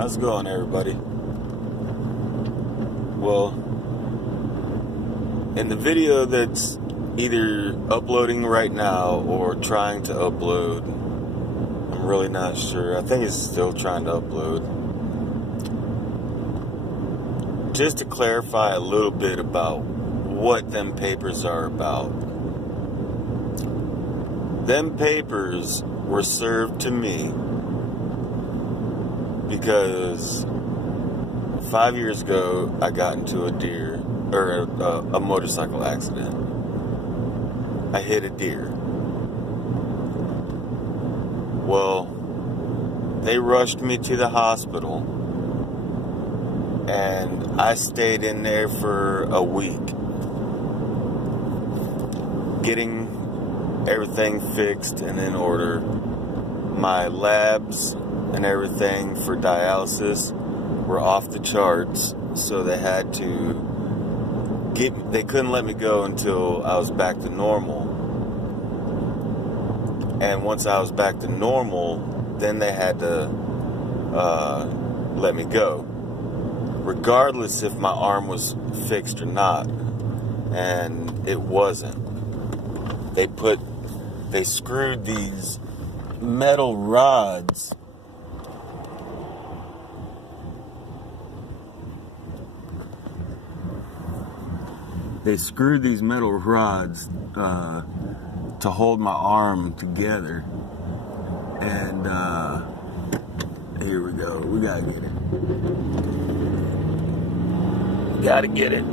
How's it going, everybody? Well, in the video that's either uploading right now or trying to upload, I'm really not sure. I think it's still trying to upload. Just to clarify a little bit about what them papers are about. Them papers were served to me because 5 years ago I got into a motorcycle accident. I hit a deer. Well, they rushed me to the hospital and I stayed in there for a week getting everything fixed and in order. My labs and everything for dialysis were off the charts, so they had to they couldn't let me go until I was back to normal. And once I was back to normal, then they had to let me go, regardless if my arm was fixed or not. And it wasn't. They screwed these metal rods to hold my arm together. And here we go. We gotta get it. Gotta get it.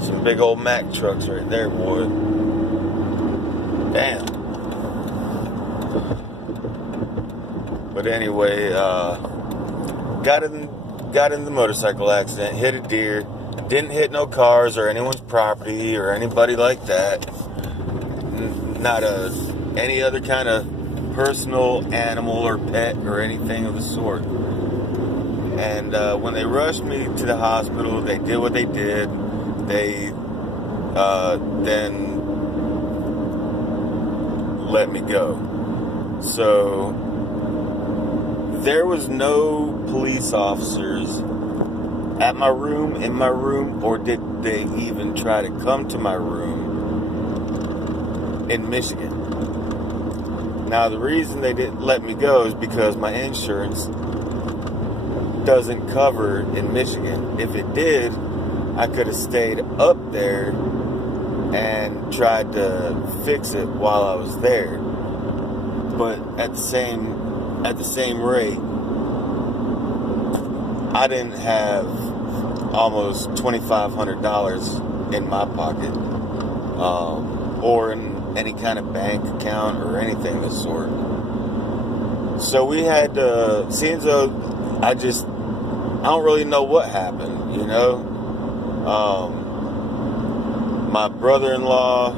Some big old Mack trucks right there, boy. Damn. But anyway, got in the motorcycle accident, hit a deer. Didn't hit no cars or anyone's property or anybody like that. Not any other kind of personal animal or pet or anything of the sort. And when they rushed me to the hospital, they did what they did. They then let me go. So there was no police officers at my room, in my room, or did they even try to come to my room in Michigan. Now, the reason they didn't let me go is because my insurance doesn't cover in Michigan. If it did, I could have stayed up there and tried to fix it while I was there. But at the same rate, I didn't have almost $2,500 in my pocket, or in any kind of bank account or anything of the sort. So we had to, seeing though I don't really know what happened, you know. My brother-in-law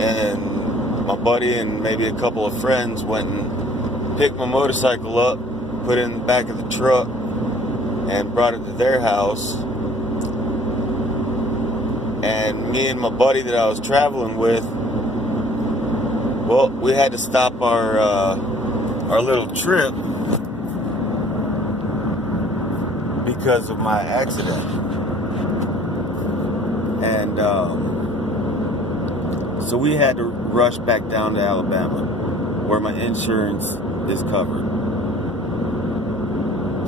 and my buddy and maybe a couple of friends went and picked my motorcycle up, put it in the back of the truck, and brought it to their house. And me and my buddy that I was traveling with, well, we had to stop our little trip because of my accident. And so we had to rush back down to Alabama, where my insurance is covered.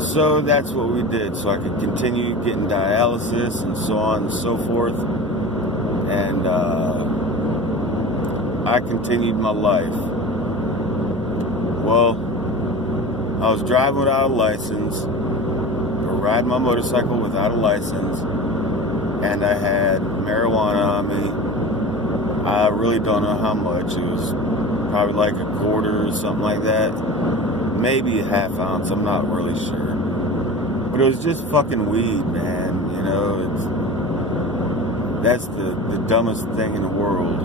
So that's what we did, so I could continue getting dialysis and so on and so forth. And I continued my life. Well, I was driving without a license, or riding my motorcycle without a license, and I had marijuana on me. I really don't know how much. It was probably like a quarter or something like that. Maybe a half ounce, I'm not really sure. But it was just fucking weed, man. You know, that's the dumbest thing in the world.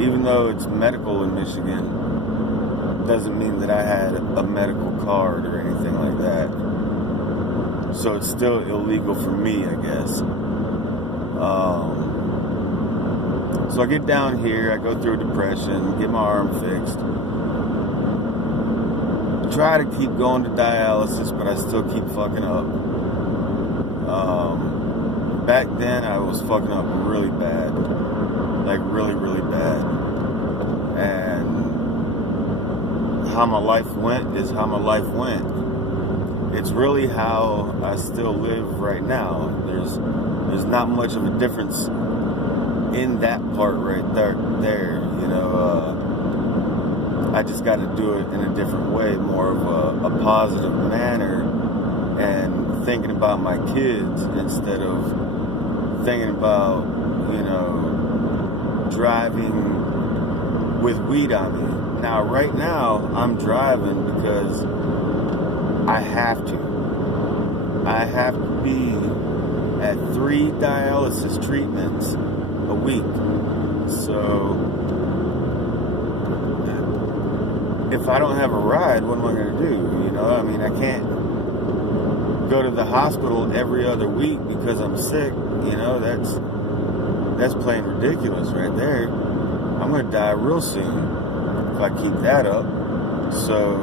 Even though it's medical in Michigan, doesn't mean that I had a medical card or anything like that. So it's still illegal for me, I guess. So I get down here, I go through a depression, get my arm fixed. try to keep going to dialysis, but I still keep fucking up. Back then, I was fucking up really bad. Like, really, really bad. And how my life went is how my life went. It's really how I still live right now. There's not much of a difference in that part right there. You know, I just got to do it in a different way, more of a positive manner, and thinking about my kids instead of thinking about, you know, driving with weed on me. Now, right now, I'm driving because I have to. I have to be at 3 dialysis treatments a week. So, if I don't have a ride, what am I going to do? You know, I mean, I can't go to the hospital every other week because I'm sick. You know, that's plain ridiculous right there. I'm going to die real soon if I keep that up. So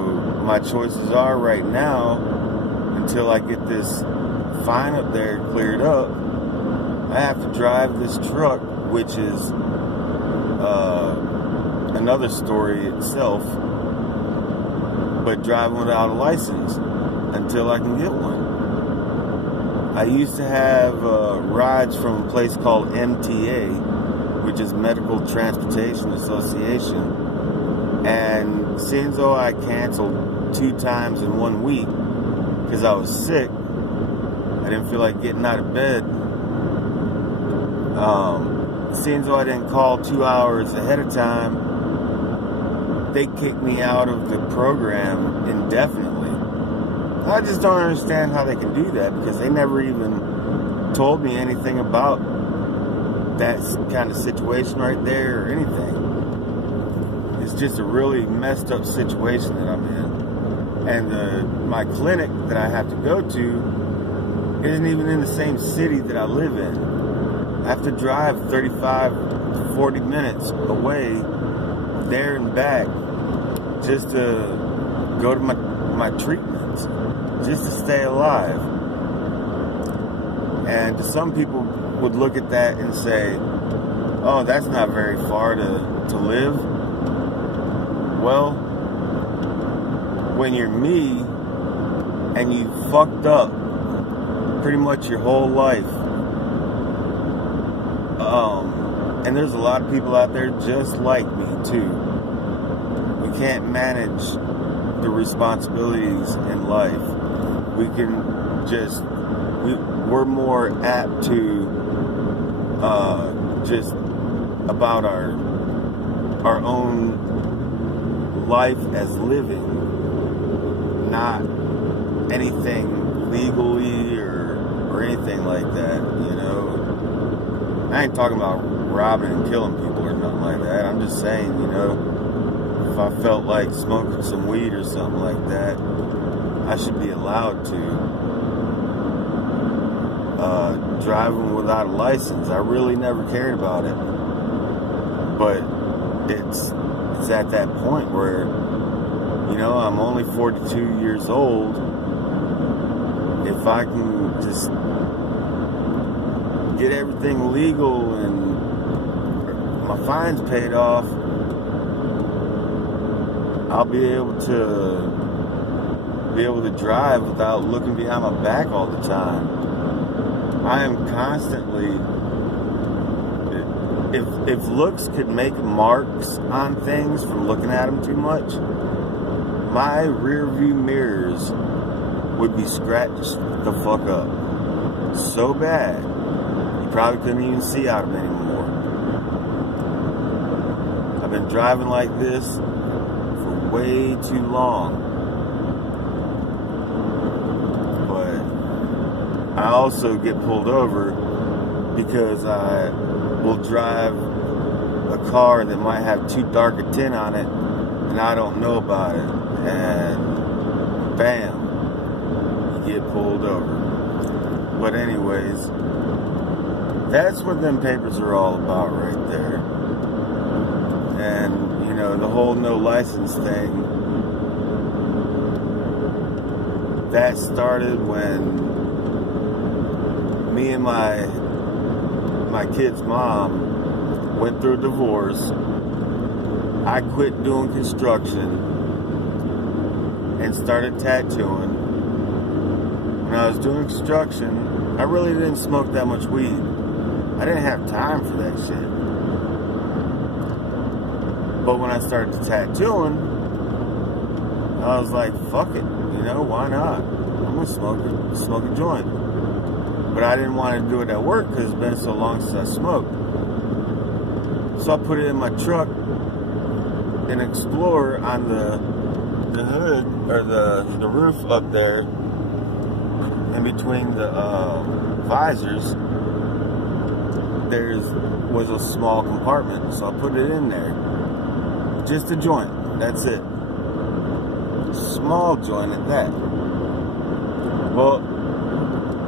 my choices are right now, until I get this fine up there cleared up, I have to drive this truck, which is another story itself, but driving without a license until I can get one. I used to have rides from a place called MTA, which is Medical Transportation Association, and seeing as though I canceled 2 times in 1 week because I was sick, I didn't feel like getting out of bed. Seeing as though I didn't call 2 hours ahead of time, they kicked me out of the program indefinitely. I just don't understand how they can do that, because they never even told me anything about that kind of situation right there or anything. It's just a really messed up situation that I'm in. And my clinic that I have to go to isn't even in the same city that I live in. I have to drive 35 to 40 minutes away, there and back, just to go to my treatments, just to stay alive. And some people would look at that and say, oh, that's not very far to live. Well, when you're me and you fucked up pretty much your whole life, and there's a lot of people out there just like me too. We can't manage the responsibilities in life. We can just, we're more apt to just about our own life as living, not anything legally or anything like that, you know. I ain't talking about robbing and killing people or nothing like that. I'm just saying, you know, if I felt like smoking some weed or something like that, I should be allowed to. Driving without a license, I really never cared about it. But it's at that point where, you know, I'm only 42 years old. If I can just get everything legal and my fines paid off, I'll be able to drive without looking behind my back all the time. I am constantly, if looks could make marks on things from looking at them too much, my rear view mirrors would be scratched the fuck up so bad you probably couldn't even see out of them anymore. I've been driving like this for way too long. But I also get pulled over because I will drive a car that might have too dark a tint on it and I don't know about it, and bam, you get pulled over. But anyways, that's what them papers are all about right there. And, you know, the whole no license thing, that started when me and my kid's mom went through a divorce. I quit doing construction and started tattooing. When I was doing construction, I really didn't smoke that much weed. I didn't have time for that shit. But when I started tattooing, I was like, fuck it, why not? I'm gonna smoke a joint. But I didn't want to do it at work because it's been so long since I smoked. So I put it in my truck, an Explorer, on the hood, or the roof up there, in between the visors, was a small compartment. So I put it in there. Just a joint. That's it. Small joint at that. Well,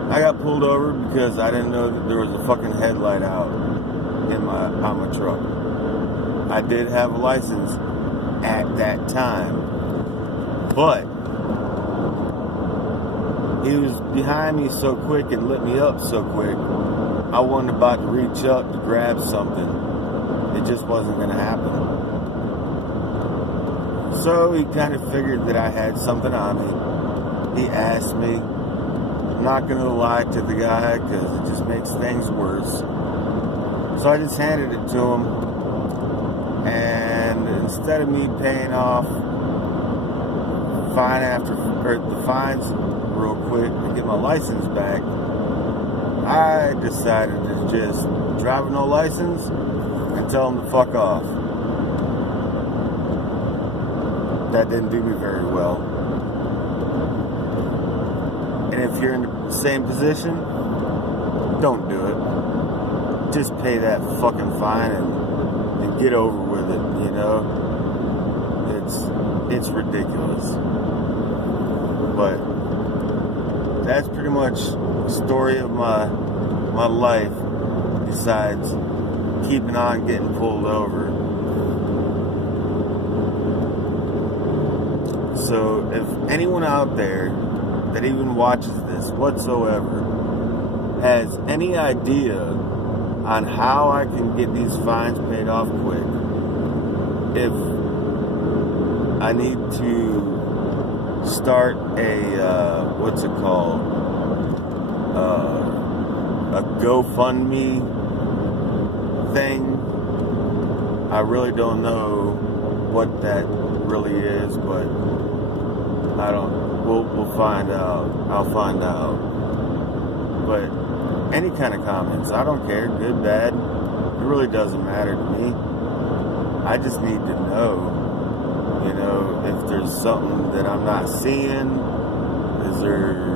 I got pulled over because I didn't know that there was a fucking headlight out on my truck. I did have a license at that time, but he was behind me so quick and lit me up so quick, I wasn't about to reach up to grab something. It just wasn't going to happen. So he kind of figured that I had something on me. He asked me. I'm not going to lie to the guy because it just makes things worse. So I just handed it to him. And instead of me paying off the fines real quick to get my license back, I decided to just drive with no license and tell him to fuck off. That didn't do me very well. And if you're in the same position, don't do it. Just pay that fucking fine and get over with it, It's ridiculous. But that's pretty much the story of my life, besides keeping on getting pulled over. So if anyone out there that even watches this whatsoever has any idea on how I can get these fines paid off quick, if I need to start a a GoFundMe thing, I really don't know what that really is, but we'll find out. I'll find out. But any kind of comments, I don't care, good, bad, it really doesn't matter to me. I just need to know, if there's something that I'm not seeing. Is there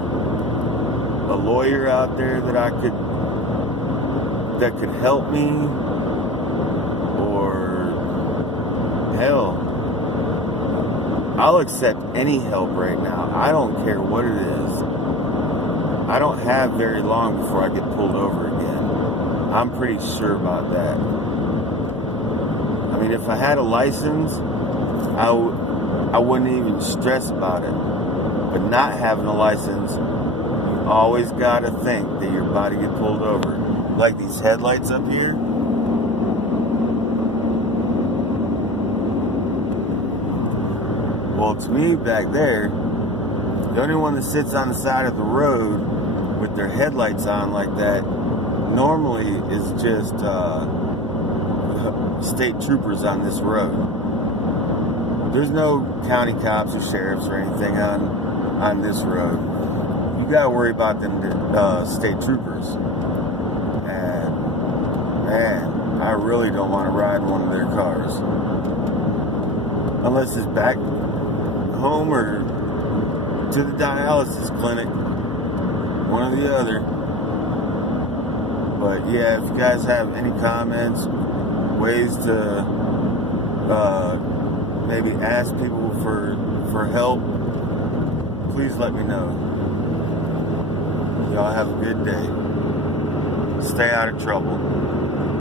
a lawyer out there that could help me? Or hell, I'll accept any help right now. I don't care what it is. I don't have very long before I get pulled over again. I'm pretty sure about that. I mean, if I had a license, I wouldn't even stress about it. But not having a license, you always gotta think that you're about to get pulled over. Like these headlights up here. Well, to me, back there, the only one that sits on the side of the road with their headlights on like that normally is just state troopers on this road. There's no county cops or sheriffs or anything on this road. You gotta worry about them state troopers. And man, I really don't want to ride in one of their cars. Unless it's back home or to the dialysis clinic. One or the other. But yeah, if you guys have any comments, ways to maybe ask people for help, please let me know. Y'all have a good day. Stay out of trouble.